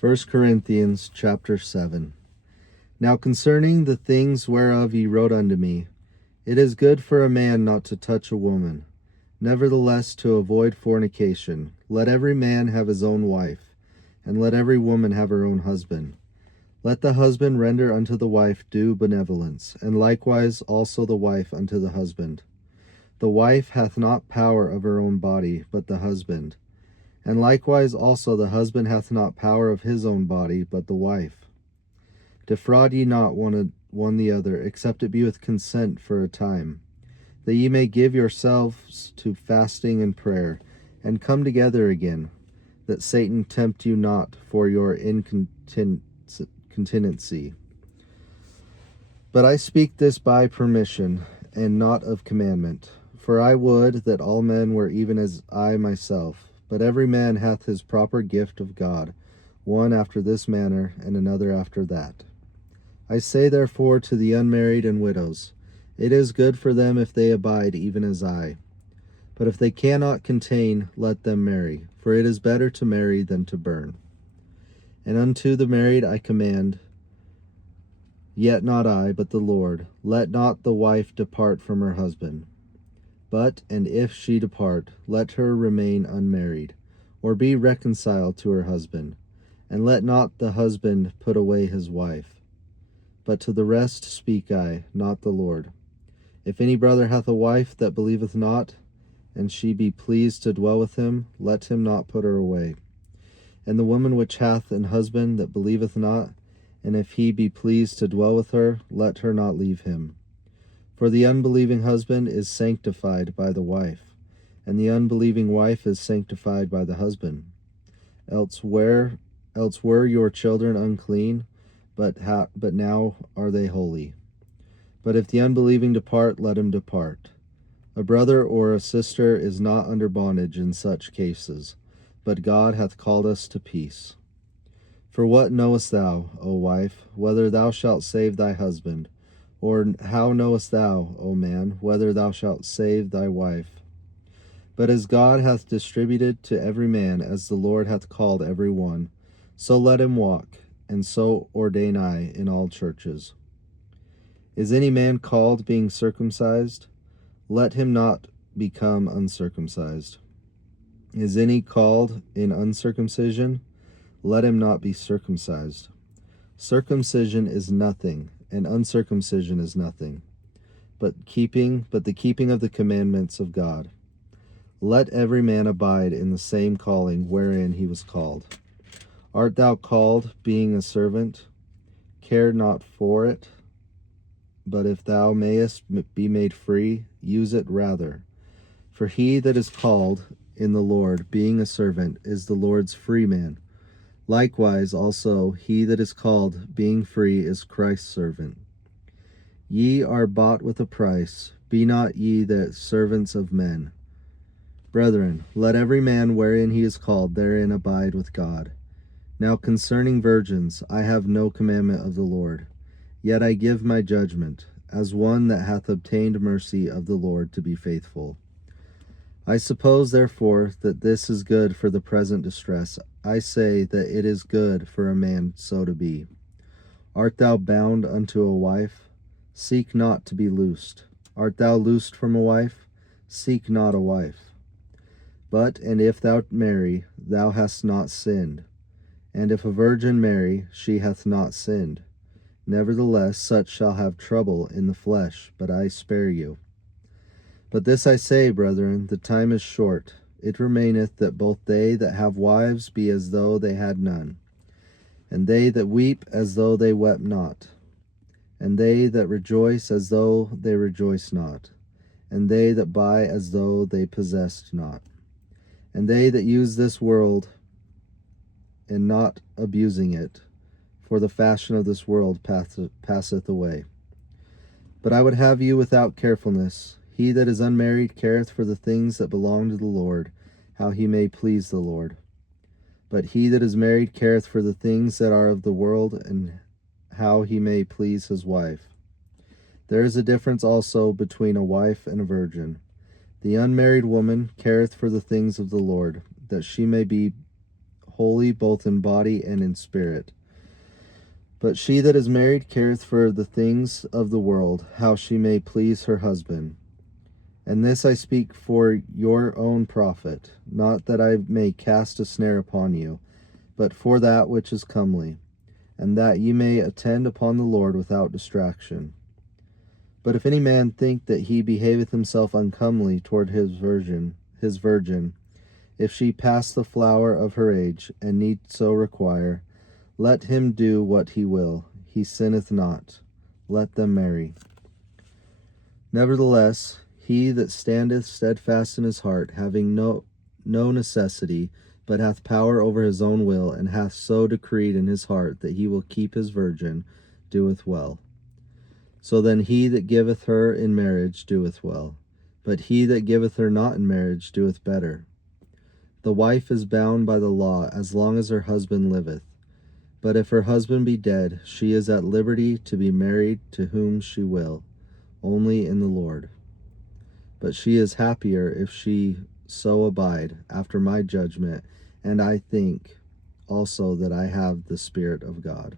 1 Corinthians chapter 7. Now concerning the things whereof ye wrote unto me, it is good for a man not to touch a woman. Nevertheless, to avoid fornication, let every man have his own wife, and let every woman have her own husband. Let the husband render unto the wife due benevolence, and likewise also the wife unto the husband. The wife hath not power of her own body, but the husband. And likewise also the husband hath not power of his own body, but the wife. Defraud ye not one the other, except it be with consent for a time, that ye may give yourselves to fasting and prayer, and come together again, that Satan tempt you not for your incontinency. But I speak this by permission, and not of commandment. For I would that all men were even as I myself. But every man hath his proper gift of God, one after this manner, and another after that. I say therefore to the unmarried and widows, it is good for them if they abide even as I. But if they cannot contain, let them marry, for it is better to marry than to burn. And unto the married I command, yet not I, but the Lord, let not the wife depart from her husband. But, and if she depart, let her remain unmarried, or be reconciled to her husband. And let not the husband put away his wife. But to the rest speak I, not the Lord. If any brother hath a wife that believeth not, and she be pleased to dwell with him, let him not put her away. And the woman which hath an husband that believeth not, and if he be pleased to dwell with her, let her not leave him. For the unbelieving husband is sanctified by the wife, and the unbelieving wife is sanctified by the husband. Else were your children unclean, but now are they holy. But if the unbelieving depart, let him depart. A brother or a sister is not under bondage in such cases, but God hath called us to peace. For what knowest thou, O wife, whether thou shalt save thy husband? Or how knowest thou, O man, whether thou shalt save thy wife? But as God hath distributed to every man as the Lord hath called every one, so let him walk, and so ordain I in all churches. Is any man called being circumcised? Let him not become uncircumcised. Is any called in uncircumcision? Let him not be circumcised. Circumcision is nothing, and uncircumcision is nothing, but the keeping of the commandments of God. Let every man abide in the same calling wherein he was called. Art thou called, being a servant? Care not for it, but if thou mayest be made free, use it rather. For he that is called in the Lord, being a servant, is the Lord's free man. Likewise also he that is called, being free, is Christ's servant. Ye are bought with a price, be not ye the servants of men. Brethren, let every man wherein he is called therein abide with God. Now concerning virgins, I have no commandment of the Lord, yet I give my judgment, as one that hath obtained mercy of the Lord to be faithful. I suppose, therefore, that this is good for the present distress. I say that it is good for a man so to be. Art thou bound unto a wife? Seek not to be loosed. Art thou loosed from a wife? Seek not a wife. But, and if thou marry, thou hast not sinned. And if a virgin marry, she hath not sinned. Nevertheless, such shall have trouble in the flesh, but I spare you. But this I say, brethren, the time is short. It remaineth that both they that have wives be as though they had none, and they that weep as though they wept not, and they that rejoice as though they rejoice not, and they that buy as though they possessed not, and they that use this world and not abusing it, for the fashion of this world passeth away. But I would have you without carefulness. He that is unmarried careth for the things that belong to the Lord, how he may please the Lord. But he that is married careth for the things that are of the world, and how he may please his wife. There is a difference also between a wife and a virgin. The unmarried woman careth for the things of the Lord, that she may be holy both in body and in spirit. But she that is married careth for the things of the world, how she may please her husband. And this I speak for your own profit, not that I may cast a snare upon you, but for that which is comely, and that ye may attend upon the Lord without distraction. But if any man think that he behaveth himself uncomely toward his virgin, if she pass the flower of her age, and need so require, let him do what he will, he sinneth not. Let them marry. Nevertheless, he that standeth steadfast in his heart, having no necessity, but hath power over his own will, and hath so decreed in his heart that he will keep his virgin, doeth well. So then he that giveth her in marriage doeth well, but he that giveth her not in marriage doeth better. The wife is bound by the law as long as her husband liveth. But if her husband be dead, she is at liberty to be married to whom she will, only in the Lord. But she is happier if she so abide, after my judgment, and I think also that I have the Spirit of God.